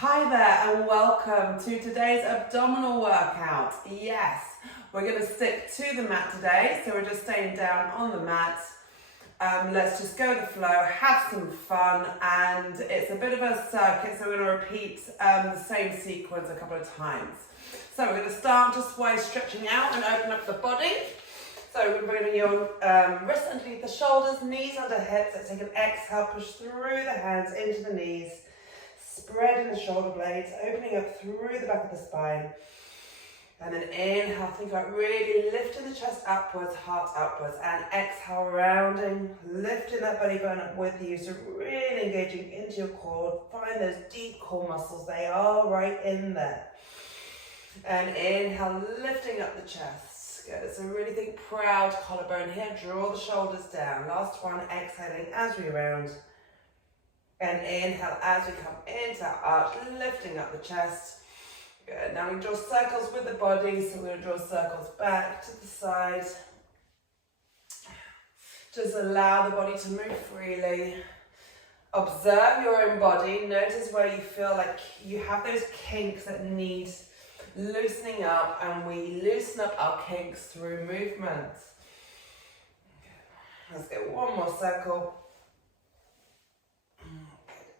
Hi there and welcome to today's abdominal workout. Yes, we're going to stick to the mat today, so we're just staying down on the mat. Let's just go with the flow, have some fun, and it's a bit of a circuit, so we're going to repeat the same sequence a couple of times. So we're going to start just by stretching out and open up the body. So we're bringing your wrists underneath the shoulders, knees under hips. Let's take an exhale, push through the hands into the knees. Spreading the shoulder blades, opening up through the back of the spine. And then inhale, think about really lifting the chest upwards, heart upwards. And exhale, rounding, lifting that belly button up with you. So really engaging into your core. Find those deep core muscles. They are right in there. And inhale, lifting up the chest. Good. So really think proud collarbone here. Draw the shoulders down. Last one, exhaling as we round. And inhale as we come into our arch, lifting up the chest. Good. Now we draw circles with the body, so we're going to draw circles back to the side. Just allow the body to move freely. Observe your own body. Notice where you feel like you have those kinks that need loosening up, and we loosen up our kinks through movement. Okay. Let's get one more circle.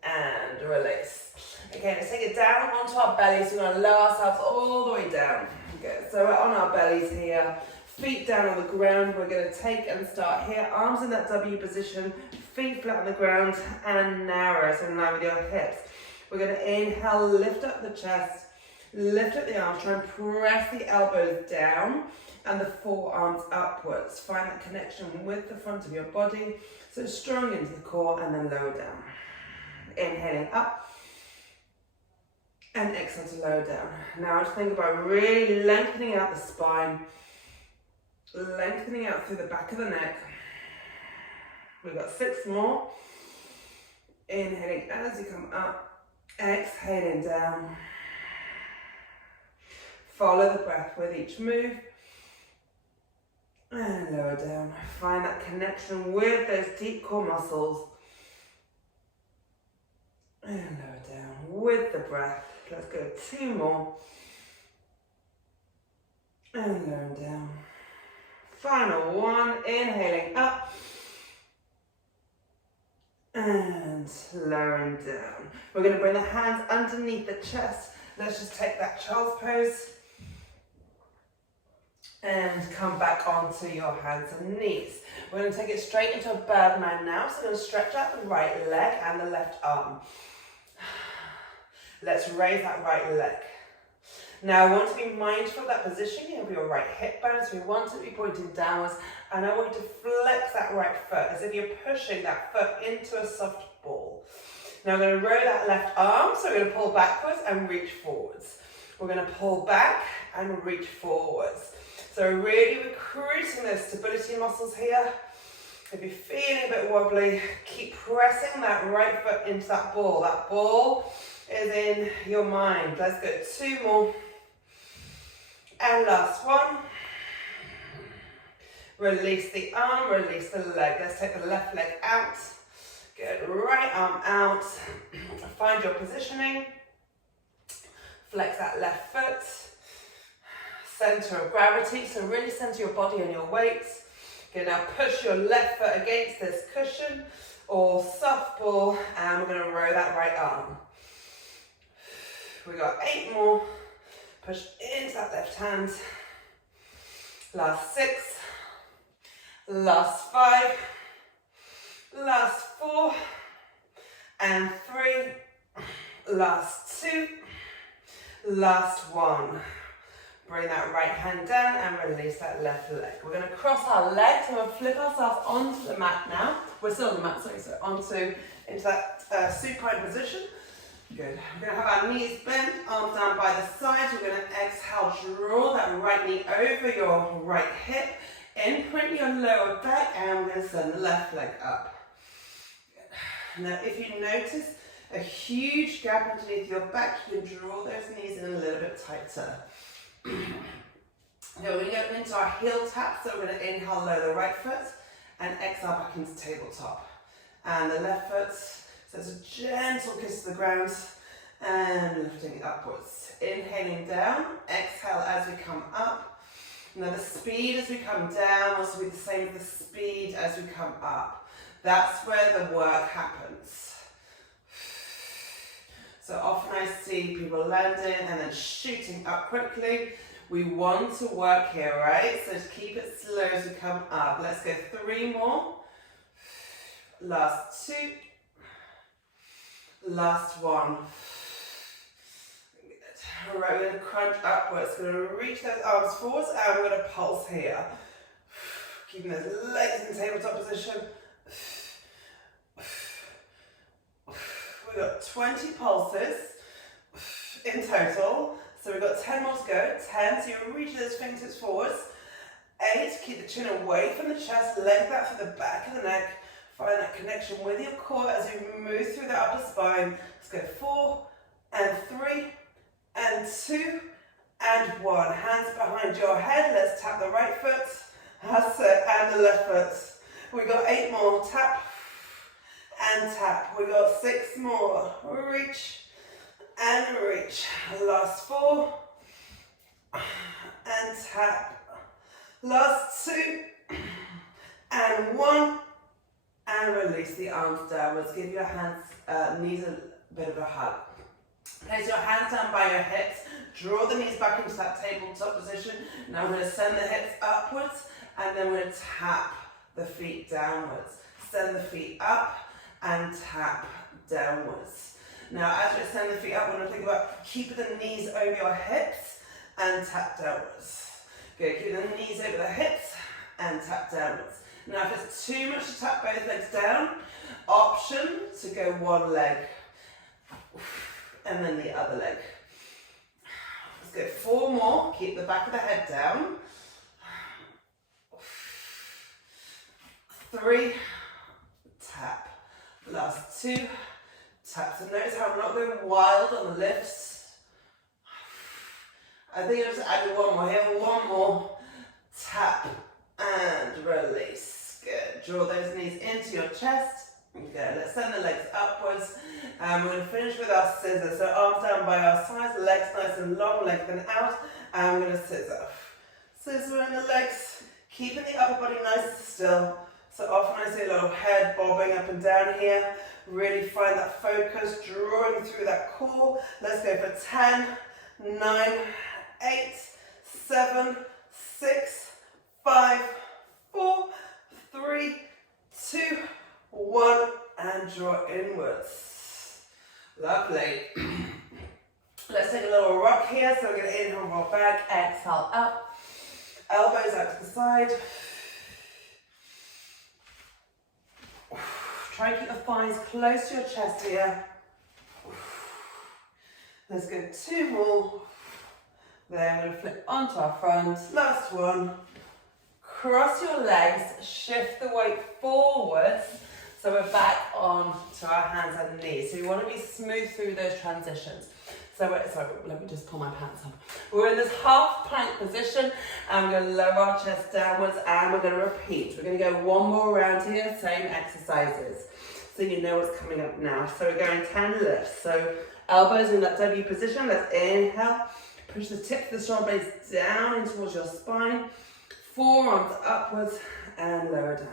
And release. Okay, let's take it down onto our bellies. We're going to lower ourselves all the way down. Good. So we're on our bellies here. Feet down on the ground. We're going to take and start here. Arms in that W position. Feet flat on the ground and narrow, so in line with your hips. We're going to inhale, lift up the chest, lift up the arms. Try and press the elbows down and the forearms upwards. Find that connection with the front of your body. So strong into the core and then lower down. Inhaling up and exhale to lower down. Now just think about really lengthening out the spine, lengthening out through the back of the neck. We've got 6 more. Inhaling as you come up, exhaling down. Follow the breath with each move and lower down. Find that connection with those deep core muscles. And lower down with the breath. Let's go 2 more. And lower down. Final one. Inhaling up. And lowering down. We're going to bring the hands underneath the chest. Let's just take that child's pose. And come back onto your hands and knees. We're going to take it straight into a Birdman now. So we're going to stretch out the right leg and the left arm. Let's raise that right leg. Now I want to be mindful of that position. You have your right hip bone, so we want to be pointing downwards. And I want you to flex that right foot as if you're pushing that foot into a soft ball. Now we're going to row that left arm, so we're going to pull backwards and reach forwards. We're going to pull back and reach forwards. So really recruiting those stability muscles here. If you're feeling a bit wobbly, keep pressing that right foot into that ball. That ball is in your mind. Let's go 2 more. And last one. Release the arm, release the leg. Let's take the left leg out. Good. Right arm out. Find your positioning. Flex that left foot. Center of gravity. So really center your body and your weight. Okay, now push your left foot against this cushion or soft ball, and we're going to row that right arm. We got 8 more. Push into that left hand. Last 6. Last 5. Last 4. And 3. Last 2. Last 1. Bring that right hand down and release that left leg. We're going to cross our legs and we'll flip ourselves onto the mat now. We're still on the mat, sorry, so into that supine position. Good. We're going to have our knees bent, arms down by the sides. We're going to exhale, draw that right knee over your right hip, imprint your lower back, and we're going to send the left leg up. Good. Now, if you notice a huge gap underneath your back, you can draw those knees in a little bit tighter. Now we're going to go into our heel tap, so we're going to inhale, lower the right foot, and exhale back into tabletop. And the left foot, so it's a gentle kiss to the ground, and lifting upwards. Inhaling down, exhale as we come up. Now the speed as we come down will also be the same as the speed as we come up. That's where the work happens. So often I see people landing and then shooting up quickly. We want to work here, right? So just keep it slow as we come up. Let's go 3 more. Last 2. Last 1. All right, we're going to crunch upwards. We're going to reach those arms forwards and we're going to pulse here. Keeping those legs in tabletop position. We've got 20 pulses in total. So we've got 10 more to go. 10, so you reach those fingertips forwards. 8, keep the chin away from the chest. Lengthen that through the back of the neck. Find that connection with your core as you move through the upper spine. Let's go 4 and 3 and 2 and 1. Hands behind your head. Let's tap the right foot. That's it. And the left foot. We got 8 more. Tap and tap. We got 6 more. Reach and reach. Last 4 and tap. Last 2 and 1 and release the arms downwards. Give your hands, knees a bit of a hug. Place your hands down by your hips. Draw the knees back into that tabletop position. Now we're going to send the hips upwards and then we're going to tap the feet downwards. Send the feet up and tap downwards. Now as we send the feet up, we're going to think about keeping the knees over your hips and tap downwards. Good, keep the knees over the hips and tap downwards. Now if it's too much to tap both legs down, option to go one leg and then the other leg. Let's go 4 more, keep the back of the head down. 3, tap. Last 2, tap. So notice how I'm not going wild on the lifts. I think I'll just add 1 more here. 1 more, tap and release. Good. Draw those knees into your chest. Good. Let's send the legs upwards. And we're going to finish with our scissors. So arms down by our sides, legs nice and long, lengthen out. And we're going to scissor. Scissor in the legs, keeping the upper body nice and still. So often I see a lot of head bobbing up and down here. Really find that focus, drawing through that core. Let's go for 10, 9, 8, 7, 6, 5, 4, 3, 2, 1, and draw inwards. Lovely. Let's take a little rock here. So we're going to inhale, roll back, exhale up, elbows out to the side. Try and keep the thighs close to your chest here. Let's go 2 more. Then we're going to flip onto our front. Last one. Cross your legs, shift the weight forwards. So we're back on to our hands and knees. So you want to be smooth through those transitions. So let me just pull my pants up. We're in this half plank position and we're going to lower our chest downwards and we're going to repeat. We're going to go 1 more round here, same exercises. So you know what's coming up now. So we're going 10 lifts. So elbows in that W position. Let's inhale. Push the tips of the shoulder blades down in towards your spine. Forearms upwards and lower down.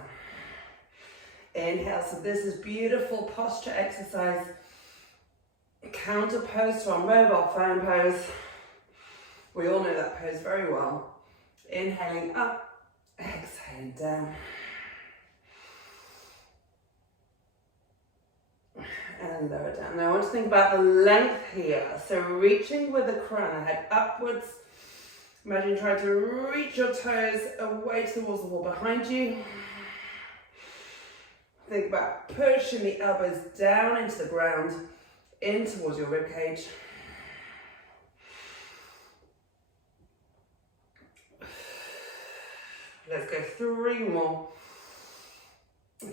Inhale. So this is beautiful posture exercise. Counter pose to our mobile phone pose. We all know that pose very well. Inhaling up, exhaling down. And lower down. Now I want to think about the length here. So reaching with the crown of the head upwards. Imagine trying to reach your toes away towards the wall behind you. Think about pushing the elbows down into the ground, in towards your ribcage. Let's go 3 more.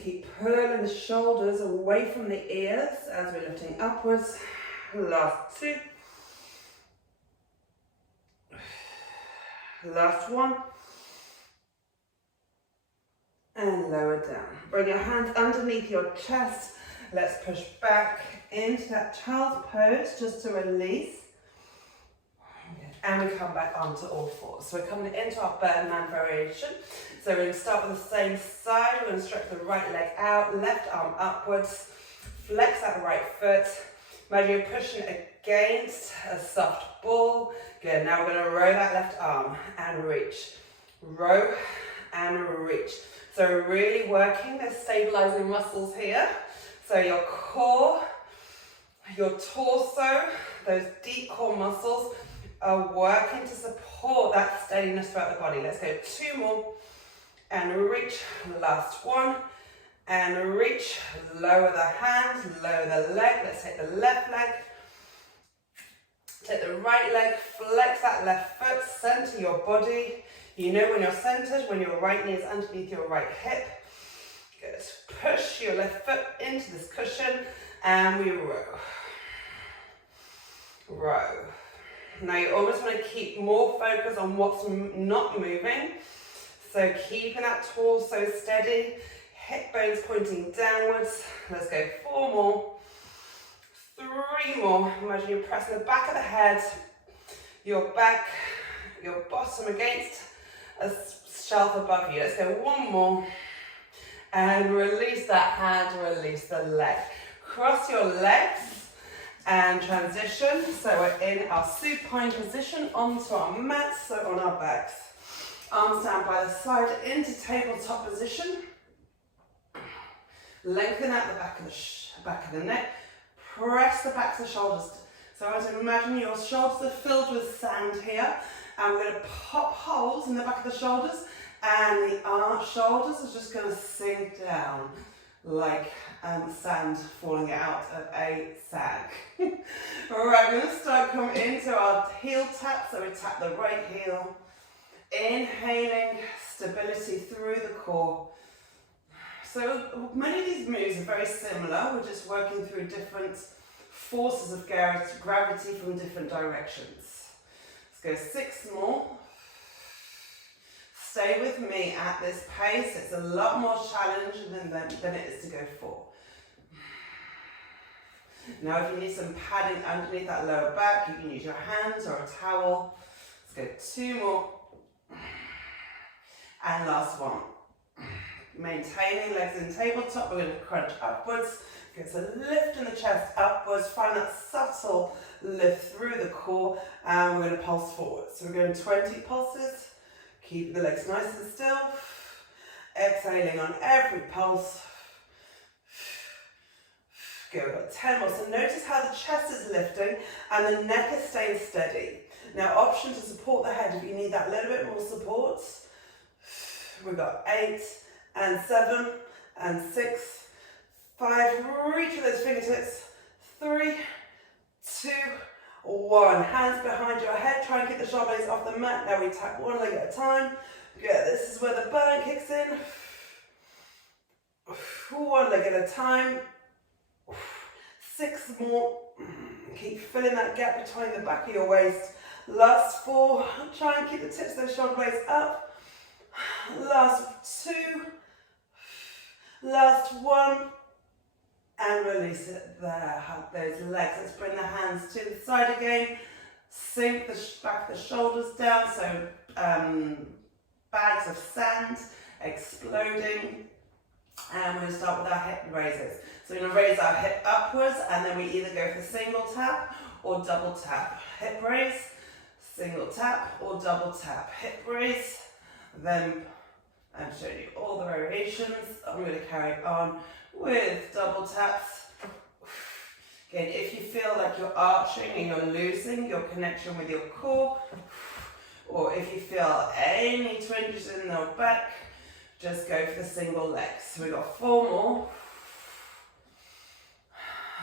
Keep pulling the shoulders away from the ears as we're lifting upwards. Last 2. Last 1. And lower down. Bring your hands underneath your chest. Let's push back into that child's pose just to release. And we come back onto all fours. So we're coming into our Birdman variation. So we're going to start with the same side. We're going to stretch the right leg out, left arm upwards, flex that right foot. Imagine you're pushing against a soft ball. Good, now we're going to row that left arm and reach. Row and reach. So we're really working the stabilizing muscles here. So your core, your torso, those deep core muscles are working to support that steadiness throughout the body. Let's go 2 more and reach. Last one and reach. Lower the hand, lower the leg. Let's take the left leg. Take the right leg, flex that left foot, center your body. You know when you're centered, when your right knee is underneath your right hip. Good. Push your left foot into this cushion and we row. Row. Now you always want to keep more focus on what's not moving. So keeping that torso steady, hip bones pointing downwards. Let's go 4 more, 3 more. Imagine you're pressing the back of the head, your back, your bottom against a shelf above you. Let's go 1 more. And release that hand, release the leg. Cross your legs and transition. So we're in our supine position onto our mats, so on our backs. Arms down by the side into tabletop position. Lengthen out the back of the neck. Press the backs of the shoulders. So I want to imagine your shoulders are filled with sand here. And we're going to pop holes in the back of the shoulders. And the shoulders are just going to sink down like sand falling out of a sack. Alright, we're going to start coming into our heel tap. So we tap the right heel. Inhaling stability through the core. So many of these moves are very similar. We're just working through different forces of gravity from different directions. Let's go 6 more. Stay with me at this pace. It's a lot more challenging than it is to go 4. Now if you need some padding underneath that lower back, you can use your hands or a towel. Let's go 2 more. And last one. Maintaining legs in tabletop, we're going to crunch upwards. Okay, so lift in the chest upwards, find that subtle lift through the core, and we're going to pulse forward. So we're going 20 pulses, keep the legs nice and still, exhaling on every pulse. Good, we've got 10 more. So notice how the chest is lifting and the neck is staying steady. Now option to support the head if you need that little bit more support. We've got 8 and 7 and 6, 5, reach with those fingertips, 3, 2, 1. Hands behind your head, try and keep the shoulder blades off the mat. Now we tap 1 leg at a time. Good, this is where the burn kicks in. 1 leg at a time. 6 more. Keep filling that gap between the back of your waist. Last 4, try and keep the tips of those shoulder blades up. Last 2. Last 1. And release it there. Hug those legs. Let's bring the hands to the side again. Sink the back of the shoulders down. So bags of sand exploding. And we're going to start with our hip raises. So we're going to raise our hip upwards and then we either go for single tap or double tap. Hip raise, single tap or double tap. Hip raise. Then I'm showing you all the variations. I'm going to carry on with double taps. Again, if you feel like you're arching and you're losing your connection with your core, or if you feel any twinges in the back, just go for the single legs. So we've got 4 more.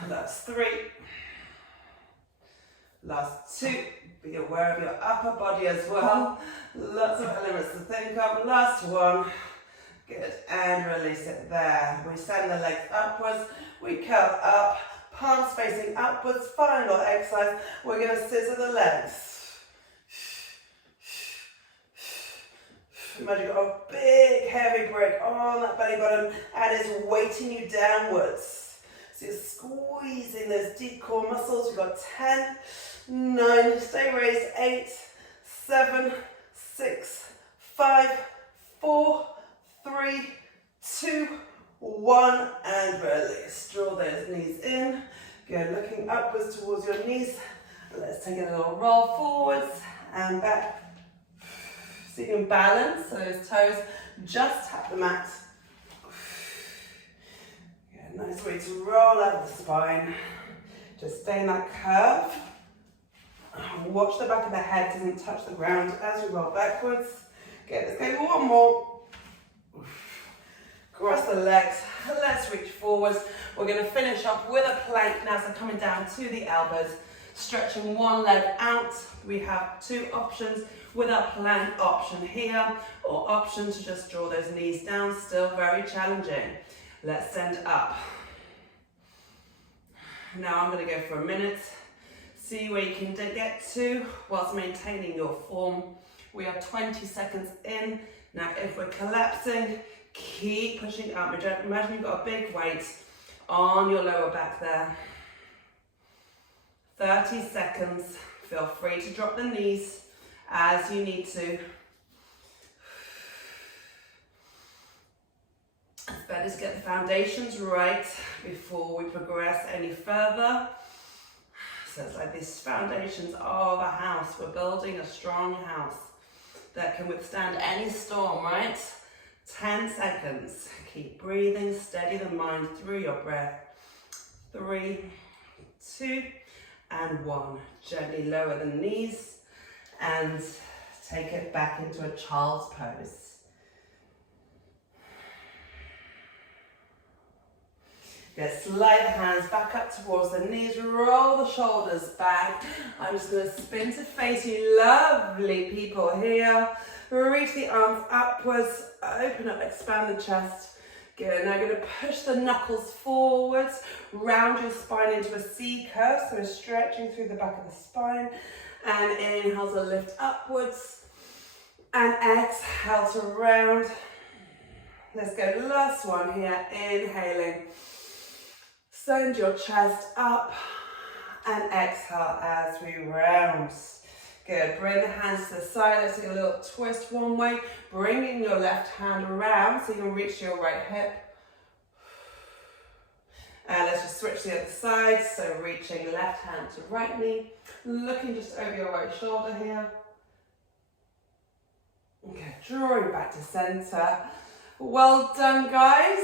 That's 3. Last 2. Be aware of your upper body as well. Lots of elements to think of. Last 1. Good. And release it there. We send the legs upwards. We curl up. Palms facing upwards. Final exercise. We're going to scissor the legs. Imagine you've got a big heavy break on that belly button and it's weighting you downwards. So you're squeezing those deep core muscles. We've got 10, 9, stay raised, 8, 7, 6, 5, 4, 3, 2, 1, and release. Draw those knees in. Good, looking upwards towards your knees. Let's take a little roll forwards and back. So you can balance, so those toes just tap the mat. Good, nice way to roll out the spine. Just stay in that curve. Watch the back of the head doesn't touch the ground as we roll backwards. Good, let's go one more. Cross the legs, let's reach forwards. We're going to finish off with a plank now, so coming down to the elbows, stretching one leg out. We have two options with our plank option here, or option to just draw those knees down, still very challenging. Let's send up. Now I'm going to go for a minute. See where you can get to whilst maintaining your form. We are 20 seconds in. Now if we're collapsing, keep pushing up. Imagine you've got a big weight on your lower back there. 30 seconds. Feel free to drop the knees as you need to. It's better to get the foundations right before we progress any further. So it's like these foundations of a house. We're building a strong house that can withstand any storm, right? 10 seconds. Keep breathing, steady the mind through your breath. 3, 2, and 1. Gently lower the knees and take it back into a child's pose. Good, slide the hands back up towards the knees, roll the shoulders back. I'm just going to spin to face you, lovely people here. Reach the arms upwards, open up, expand the chest. Good, now you're going to push the knuckles forwards, round your spine into a C curve, so we're stretching through the back of the spine. And inhale to lift upwards, and exhale to round. Let's go, last one here, inhaling. Send your chest up, and exhale as we round. Good, bring the hands to the side. Let's take a little twist one way, bringing your left hand around so you can reach your right hip. And let's just switch to the other side, so reaching left hand to right knee, looking just over your right shoulder here. Okay, drawing back to center. Well done, guys.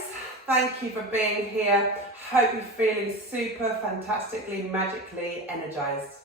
Thank you for being here. Hope you're feeling super fantastically, magically energized.